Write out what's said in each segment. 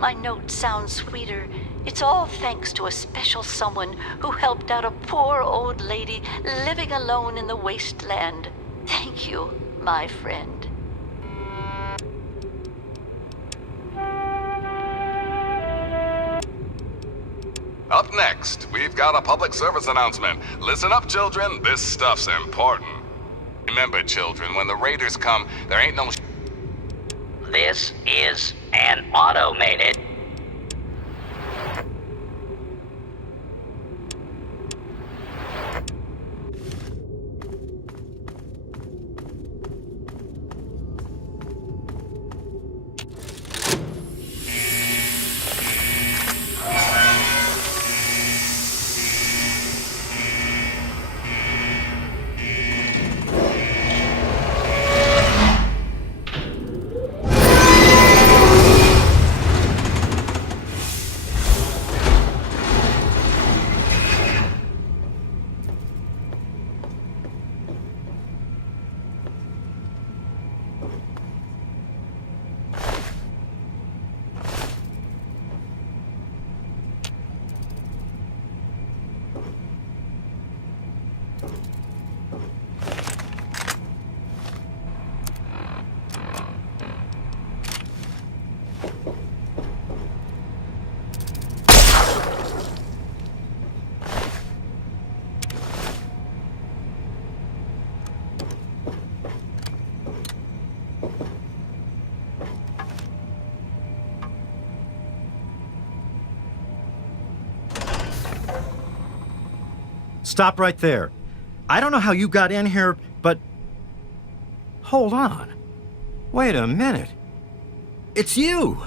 my note sound sweeter, it's all thanks to a special someone who helped out a poor old lady living alone in the wasteland. Thank you, my friend. Up next, we've got a public service announcement. Listen up, children. This stuff's important. Remember, children, when the raiders come, there ain't no... This is an automated... Stop right there. I don't know how you got in here, but... Hold on. Wait a minute. It's you!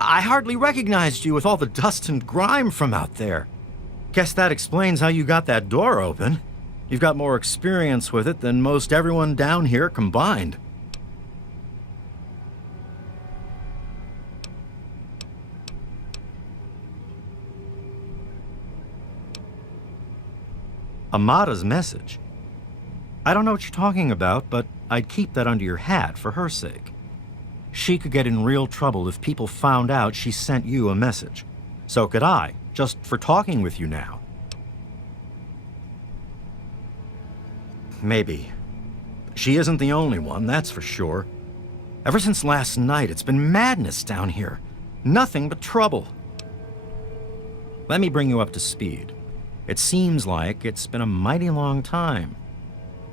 I hardly recognized you with all the dust and grime from out there. Guess that explains how you got that door open. You've got more experience with it than most everyone down here combined. Amada's message. I don't know what you're talking about, but I'd keep that under your hat for her sake. She could get in real trouble if people found out she sent you a message. So could I, just for talking with you now. Maybe. She isn't the only one, that's for sure. Ever since last night, it's been madness down here. Nothing but trouble. Let me bring you up to speed. It seems like it's been a mighty long time.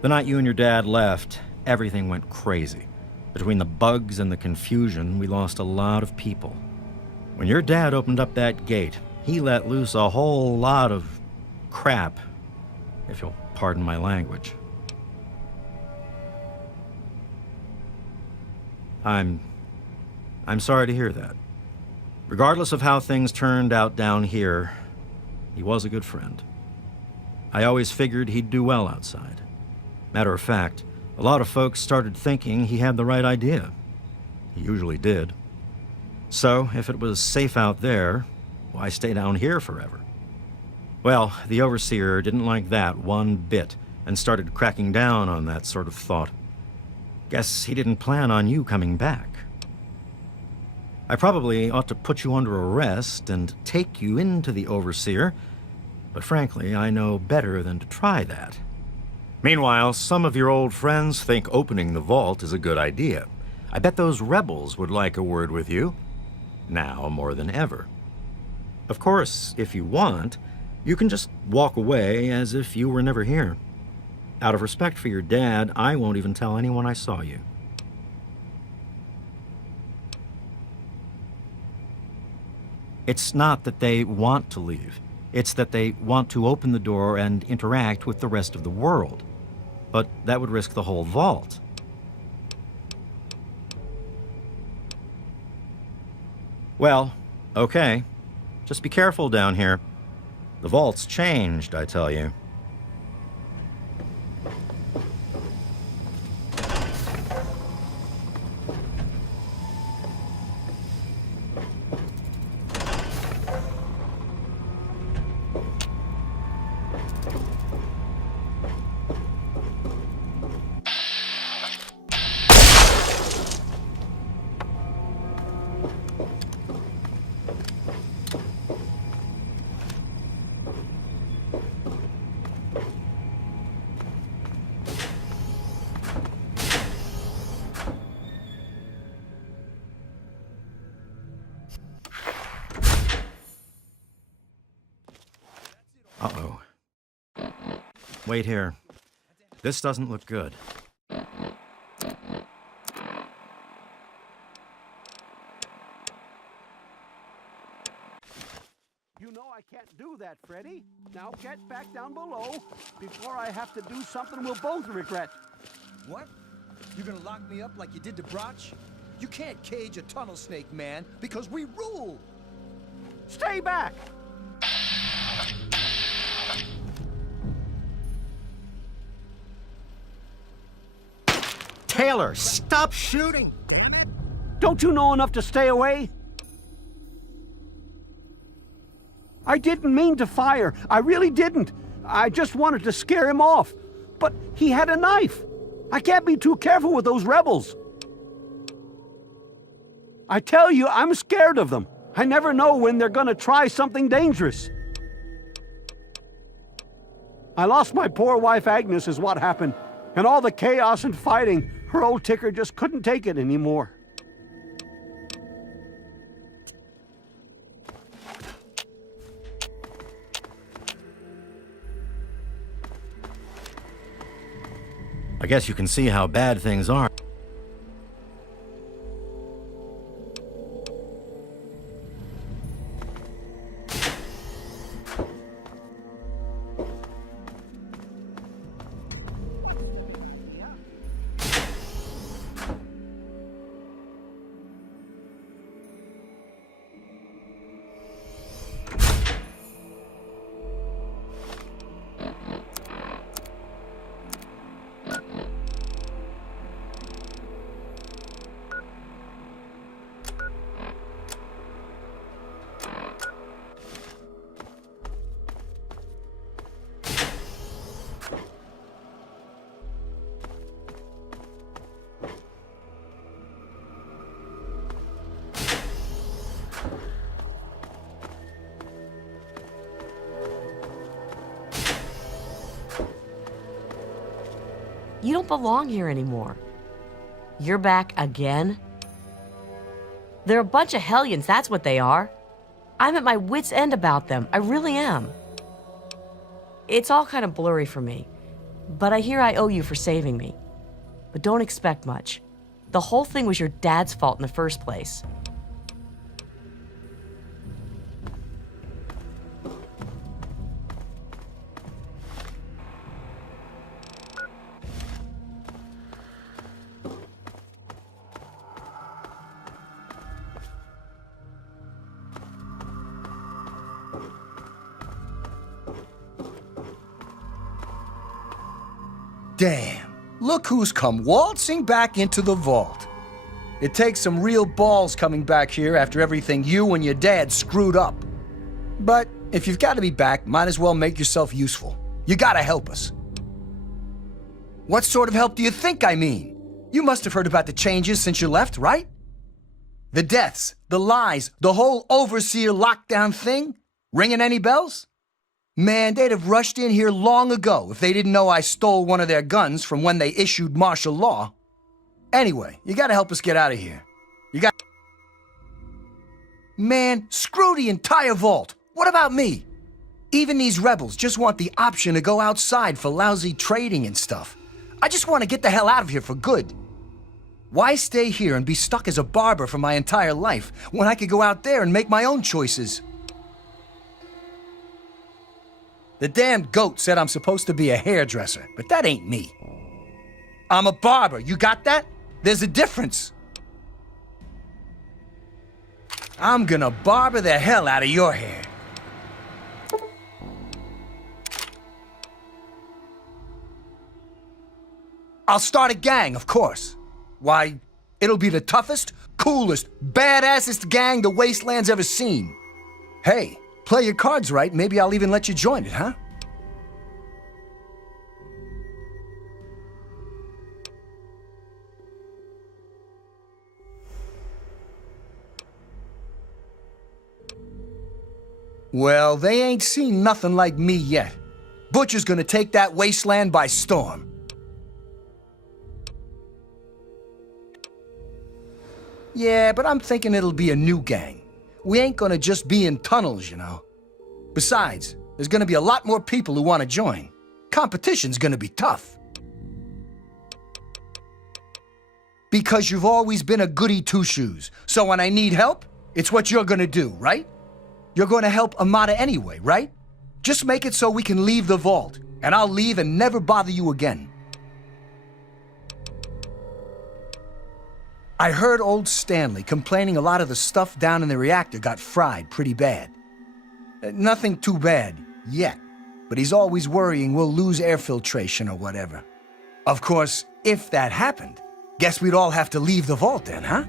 The night you and your dad left, everything went crazy. Between the bugs and the confusion, we lost a lot of people. When your dad opened up that gate, he let loose a whole lot of crap, if you'll pardon my language. I'm sorry to hear that. Regardless of how things turned out down here, he was a good friend. I always figured he'd do well outside. Matter of fact, a lot of folks started thinking he had the right idea. He usually did. So, if it was safe out there, why stay down here forever? Well, the Overseer didn't like that one bit and started cracking down on that sort of thought. Guess he didn't plan on you coming back. I probably ought to put you under arrest and take you into the Overseer, but frankly, I know better than to try that. Meanwhile, some of your old friends think opening the vault is a good idea. I bet those rebels would like a word with you, now more than ever. Of course, if you want, you can just walk away as if you were never here. Out of respect for your dad, I won't even tell anyone I saw you. It's not that they want to leave. It's that they want to open the door and interact with the rest of the world. But that would risk the whole vault. Well, okay. Just be careful down here. The vault's changed, I tell you. Uh-oh. Wait here. This doesn't look good. You know I can't do that, Freddy. Now get back down below before I have to do something we'll both regret. What? You're gonna lock me up like you did to Broch? You can't cage a tunnel snake, man, because we rule! Stay back! Taylor, stop shooting! Don't you know enough to stay away? I didn't mean to fire. I really didn't. I just wanted to scare him off. But he had a knife. I can't be too careful with those rebels. I tell you, I'm scared of them. I never know when they're gonna try something dangerous. I lost my poor wife Agnes is what happened. And all the chaos and fighting, her old ticker just couldn't take it anymore. I guess you can see how bad things are. You don't belong here anymore. You're back again? They're a bunch of hellions, that's what they are. I'm at my wit's end about them, I really am. It's all kind of blurry for me, but I hear I owe you for saving me. But don't expect much. The whole thing was your dad's fault in the first place. Damn, look who's come waltzing back into the vault. It takes some real balls coming back here after everything you and your dad screwed up. But if you've got to be back, might as well make yourself useful. You gotta help us. What sort of help do you think I mean? You must have heard about the changes since you left, right? The deaths, the lies, the whole overseer lockdown thing? Ringing any bells? Man, they'd have rushed in here long ago if they didn't know I stole one of their guns from when they issued martial law. Anyway, you gotta help us get out of here. You got... Man, screw the entire vault. What about me? Even these rebels just want the option to go outside for lousy trading and stuff. I just want to get the hell out of here for good. Why stay here and be stuck as a barber for my entire life when I could go out there and make my own choices? The damned goat said I'm supposed to be a hairdresser, but that ain't me. I'm a barber, you got that? There's a difference. I'm gonna barber the hell out of your hair. I'll start a gang, of course. Why, it'll be the toughest, coolest, badassest gang the Wasteland's ever seen. Hey, play your cards right, maybe I'll even let you join it, huh? Well, they ain't seen nothing like me yet. Butcher's gonna take that wasteland by storm. Yeah, but I'm thinking it'll be a new gang. We ain't gonna just be in tunnels, you know. Besides, There's gonna be a lot more people who want to join. Competition's gonna be tough. Because you've always been a goody two-shoes. So when I need help, it's what you're gonna do, right? You're gonna help Amada anyway, right? Just make it so we can leave the vault, and I'll leave and never bother you again. I heard old Stanley complaining a lot of the stuff down in the reactor got fried pretty bad. Nothing too bad, yet. But he's always worrying we'll lose air filtration or whatever. Of course, if that happened, guess we'd all have to leave the vault then, huh?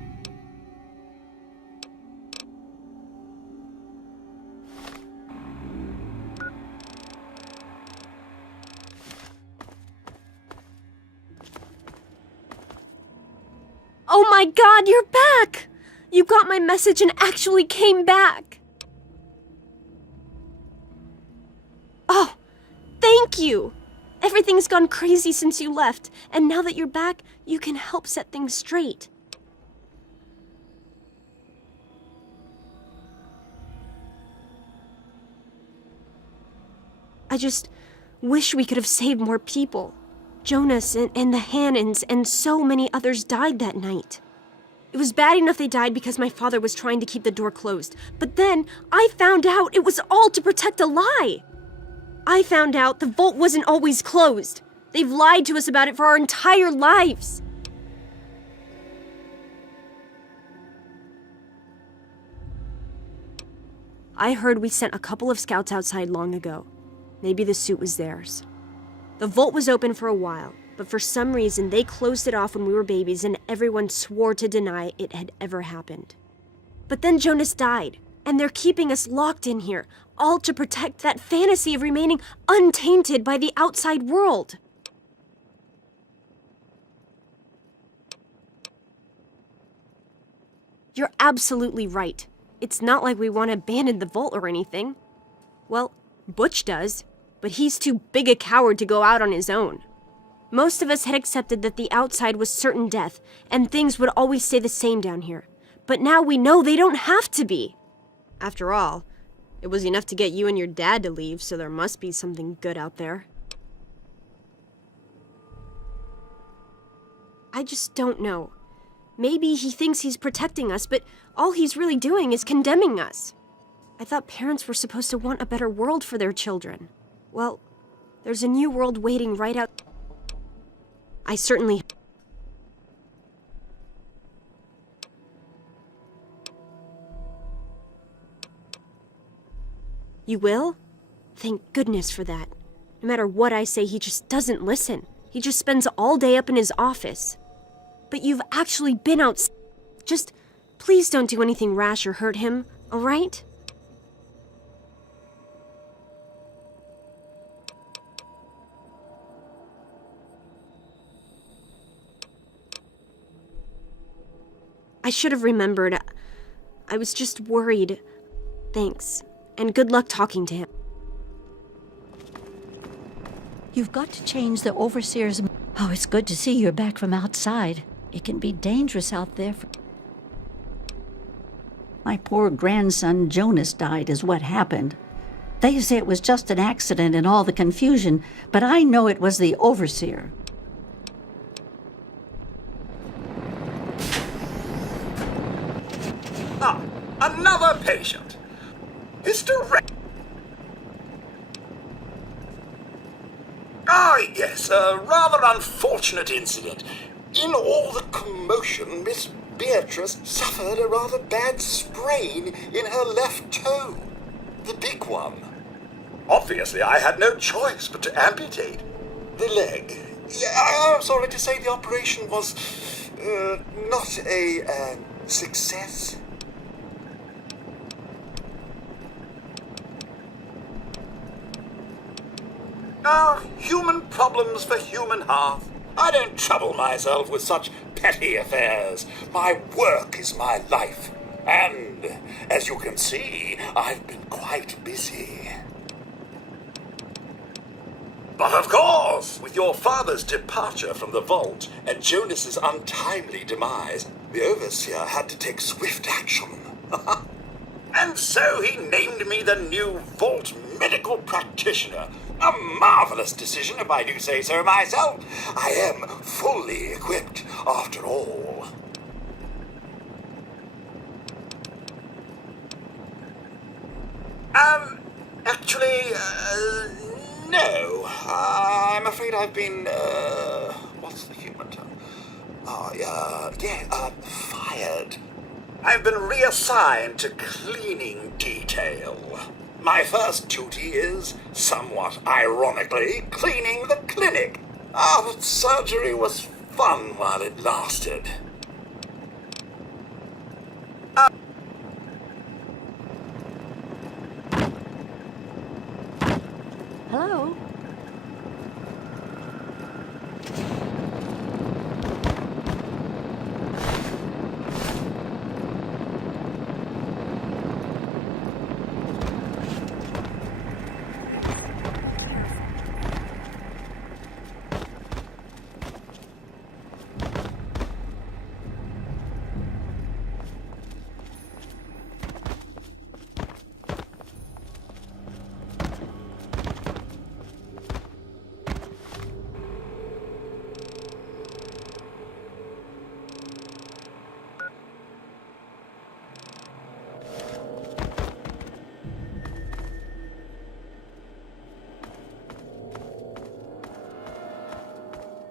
Oh my God, you're back! You got my message and actually came back! Oh, thank you! Everything's gone crazy since you left, and now that you're back, you can help set things straight. I just wish we could have saved more people. Jonas and the Hannons and so many others died that night. It was bad enough they died because my father was trying to keep the door closed. But then I found out it was all to protect a lie. I found out the vault wasn't always closed. They've lied to us about it for our entire lives. I heard we sent a couple of scouts outside long ago. Maybe the suit was theirs. The vault was open for a while, but for some reason they closed it off when we were babies and everyone swore to deny it had ever happened. But then Jonas died, and they're keeping us locked in here, all to protect that fantasy of remaining untainted by the outside world. You're absolutely right. It's not like we want to abandon the vault or anything. Well, Butch does. But he's too big a coward to go out on his own. Most of us had accepted that the outside was certain death, and things would always stay the same down here. But now we know they don't have to be. After all, it was enough to get you and your dad to leave, so there must be something good out there. I just don't know. Maybe he thinks he's protecting us, but all he's really doing is condemning us. I thought parents were supposed to want a better world for their children. Well, there's a new world waiting right out. I certainly... You will? Thank goodness for that. No matter what I say, he just doesn't listen. He just spends all day up in his office. But you've actually been out. Just please don't do anything rash or hurt him, all right? I should have remembered. I was just worried. Thanks. And good luck talking to him. You've got to change the overseer's... Oh, it's good to see you're back from outside. It can be dangerous out there. My poor grandson Jonas died is what happened. They say it was just an accident in all the confusion, but I know it was the overseer. Ah, another patient. Mr. Yes, a rather unfortunate incident. In all the commotion, Miss Beatrice suffered a rather bad sprain in her left toe. The big one. Obviously, I had no choice but to amputate the leg. I'm sorry to say the operation was not a success. Human problems for human hearth. I don't trouble myself with such petty affairs. My work is my life. And, as you can see, I've been quite busy. But of course, with your father's departure from the vault and Jonas's untimely demise, the Overseer had to take swift action. And so he named me the new Vault Medical Practitioner. A marvelous decision, if I do say so myself. I am fully equipped, after all. Actually, no. I'm afraid I've been, what's the human term? Fired. I've been reassigned to cleaning detail. My first duty is, somewhat ironically, cleaning the clinic. But surgery was fun while it lasted. Hello?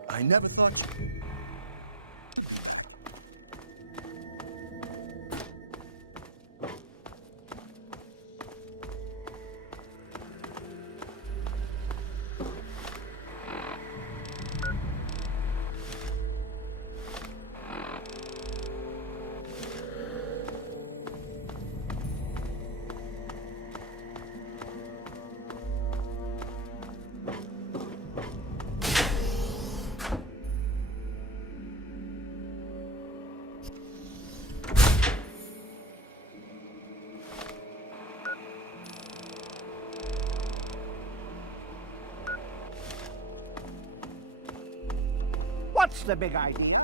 I never thought... What's the big idea?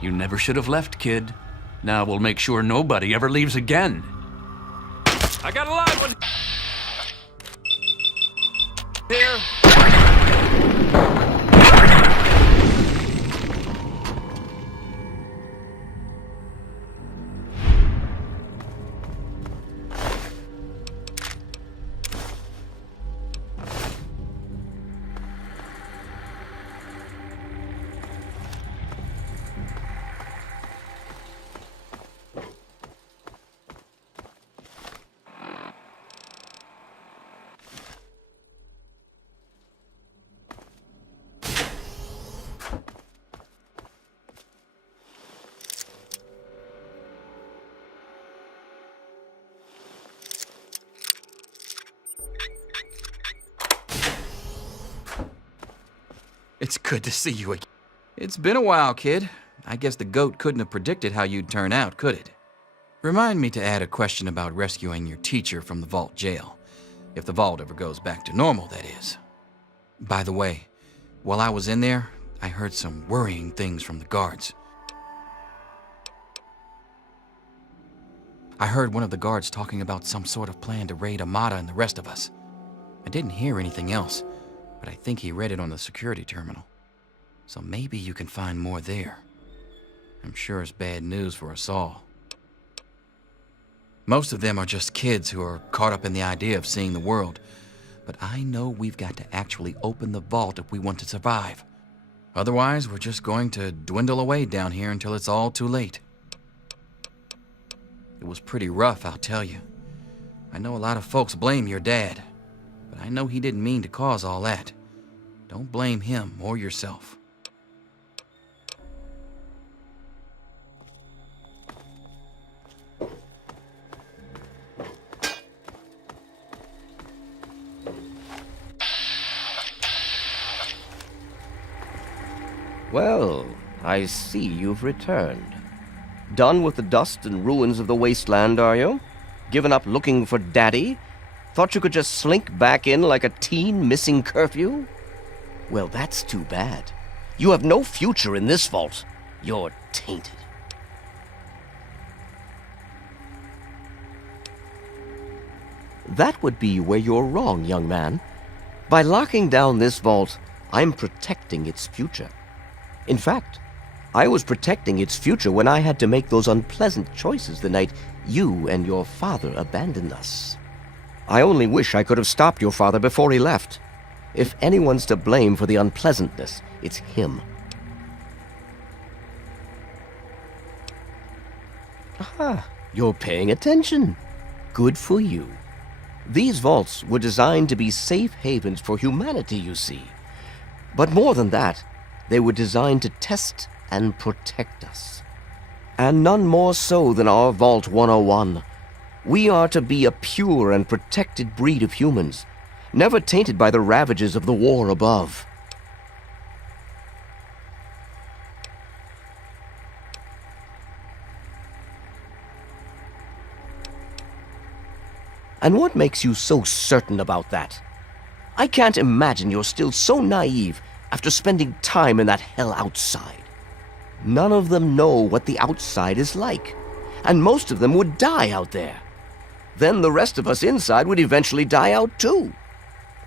You never should have left, kid. Now we'll make sure nobody ever leaves again. I got a live one! Here! It's good to see you again. It's been a while, kid. I guess the goat couldn't have predicted how you'd turn out, could it? Remind me to add a question about rescuing your teacher from the vault jail. If the vault ever goes back to normal, that is. By the way, while I was in there, I heard some worrying things from the guards. I heard one of the guards talking about some sort of plan to raid Amata and the rest of us. I didn't hear anything else, but I think he read it on the security terminal. So maybe you can find more there. I'm sure it's bad news for us all. Most of them are just kids who are caught up in the idea of seeing the world. But I know we've got to actually open the vault if we want to survive. Otherwise, we're just going to dwindle away down here until it's all too late. It was pretty rough, I'll tell you. I know a lot of folks blame your dad, but I know he didn't mean to cause all that. Don't blame him or yourself. Well, I see you've returned. Done with the dust and ruins of the wasteland, are you? Given up looking for Daddy? Thought you could just slink back in like a teen missing curfew? Well, that's too bad. You have no future in this vault. You're tainted. That would be where you're wrong, young man. By locking down this vault, I'm protecting its future. In fact, I was protecting its future when I had to make those unpleasant choices the night you and your father abandoned us. I only wish I could have stopped your father before he left. If anyone's to blame for the unpleasantness, it's him. Aha, you're paying attention. Good for you. These vaults were designed to be safe havens for humanity, you see. But more than that, they were designed to test and protect us. And none more so than our Vault 101. We are to be a pure and protected breed of humans, never tainted by the ravages of the war above. And what makes you so certain about that? I can't imagine you're still so naive after spending time in that hell outside. None of them know what the outside is like, and most of them would die out there. Then the rest of us inside would eventually die out too.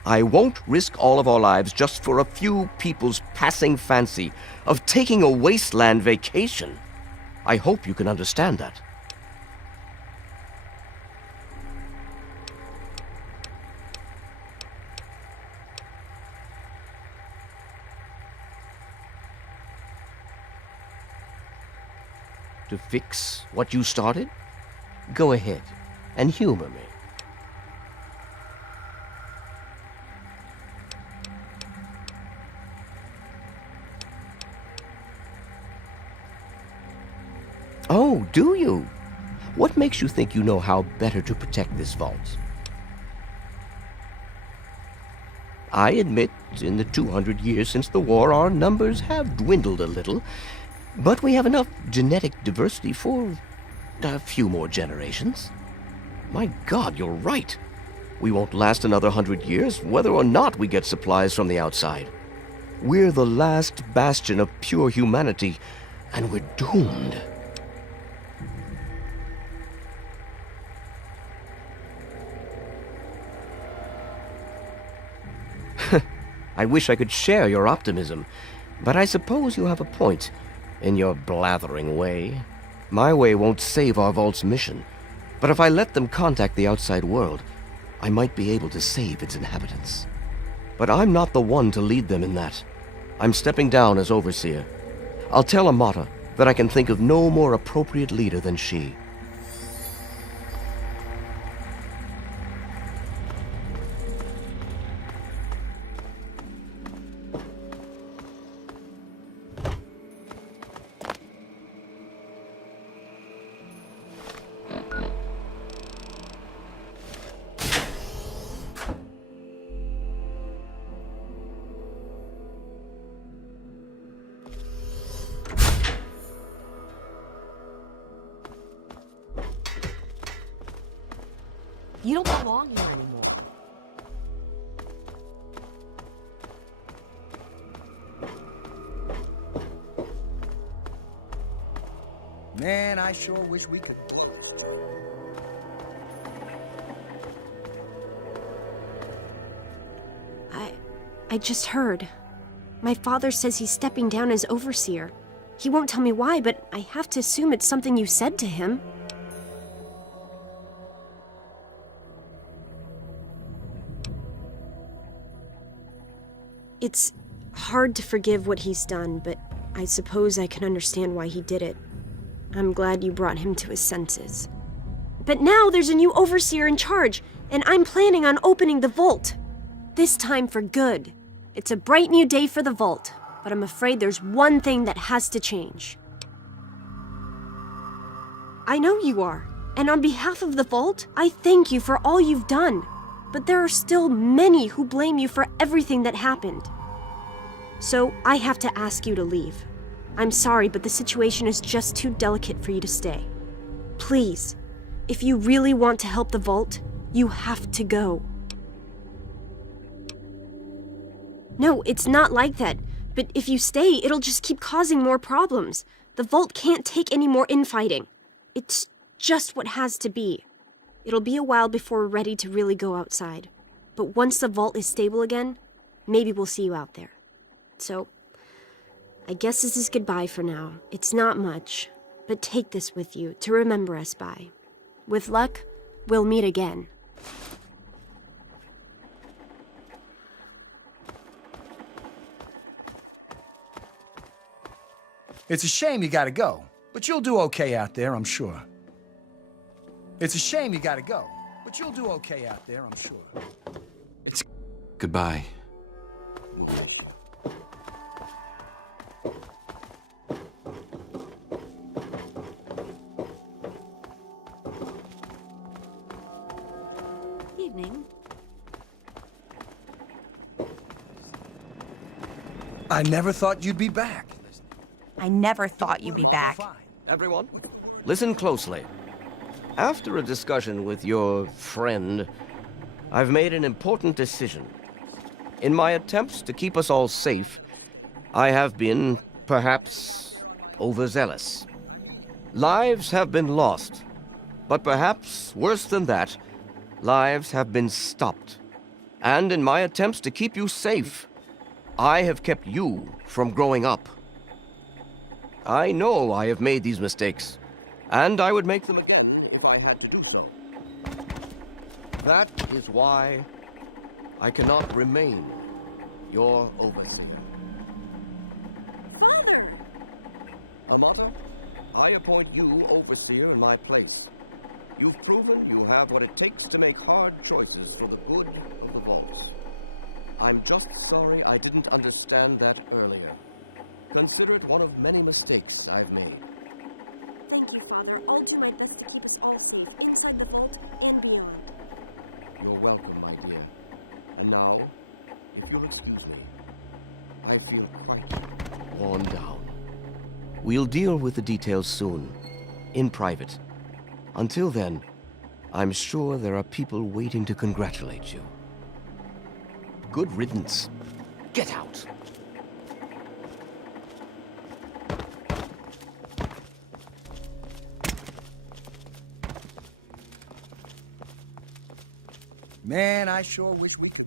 I won't risk all of our lives just for a few people's passing fancy of taking a wasteland vacation. I hope you can understand that. To fix what you started? Go ahead and humor me. Oh, do you? What makes you think you know how better to protect this vault? I admit, in the 200 years since the war, our numbers have dwindled a little, but we have enough genetic diversity for a few more generations. My God, you're right. We won't last another 100 years, whether or not we get supplies from the outside. We're the last bastion of pure humanity, and we're doomed. I wish I could share your optimism, but I suppose you have a point. In your blathering way. My way won't save our vault's mission, but if I let them contact the outside world, I might be able to save its inhabitants. But I'm not the one to lead them in that. I'm stepping down as overseer. I'll tell Amata that I can think of no more appropriate leader than she. You don't belong here anymore. Man, I sure wish we could blow. I just heard. My father says he's stepping down as overseer. He won't tell me why, but I have to assume it's something you said to him. It's hard to forgive what he's done, but I suppose I can understand why he did it. I'm glad you brought him to his senses. But now there's a new overseer in charge, and I'm planning on opening the vault. This time for good. It's a bright new day for the vault, but I'm afraid there's one thing that has to change. I know you are, and on behalf of the vault, I thank you for all you've done. But there are still many who blame you for everything that happened. So I have to ask you to leave. I'm sorry, but the situation is just too delicate for you to stay. Please, if you really want to help the vault, you have to go. No, it's not like that. But if you stay, it'll just keep causing more problems. The vault can't take any more infighting. It's just what has to be. It'll be a while before we're ready to really go outside. But once the vault is stable again, maybe we'll see you out there. So, I guess this is goodbye for now. It's not much, but take this with you to remember us by. With luck, we'll meet again. It's a shame you gotta go, but you'll do okay out there, I'm sure. It's a shame you gotta go, but you'll do okay out there, I'm sure. It's goodbye. We'll miss you. Evening. I never thought you'd be back. I never thought you'd be back. Everyone, listen closely. After a discussion with your friend, I've made an important decision. In my attempts to keep us all safe, I have been, perhaps, overzealous. Lives have been lost, but perhaps worse than that, lives have been stopped. And in my attempts to keep you safe, I have kept you from growing up. I know I have made these mistakes, and I would make them again if I had to do so. That is why I cannot remain your overseer. Father! Amata, I appoint you overseer in my place. You've proven you have what it takes to make hard choices for the good of the vault. I'm just sorry I didn't understand that earlier. Consider it one of many mistakes I've made. Thank you, Father. I'll do my best to keep us all safe, inside the vault and beyond. You're welcome, my dear. And now, if you'll excuse me, I feel quite worn down. We'll deal with the details soon, in private. Until then, I'm sure there are people waiting to congratulate you. Good riddance. Get out! Man, I sure wish we could.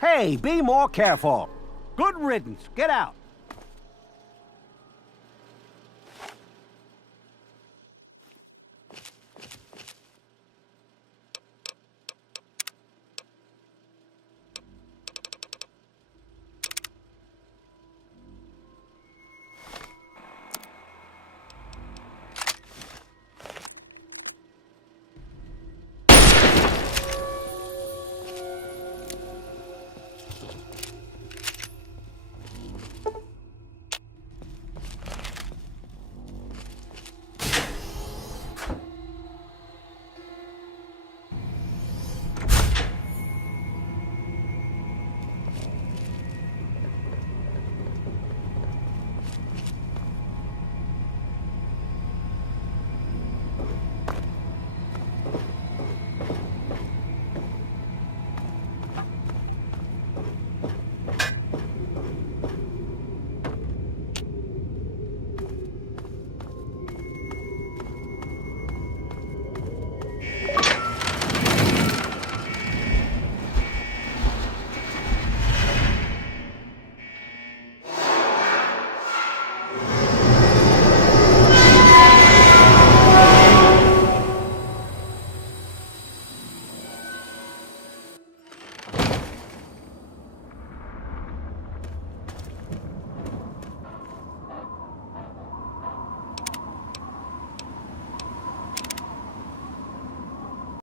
Hey, be more careful. Good riddance. Get out.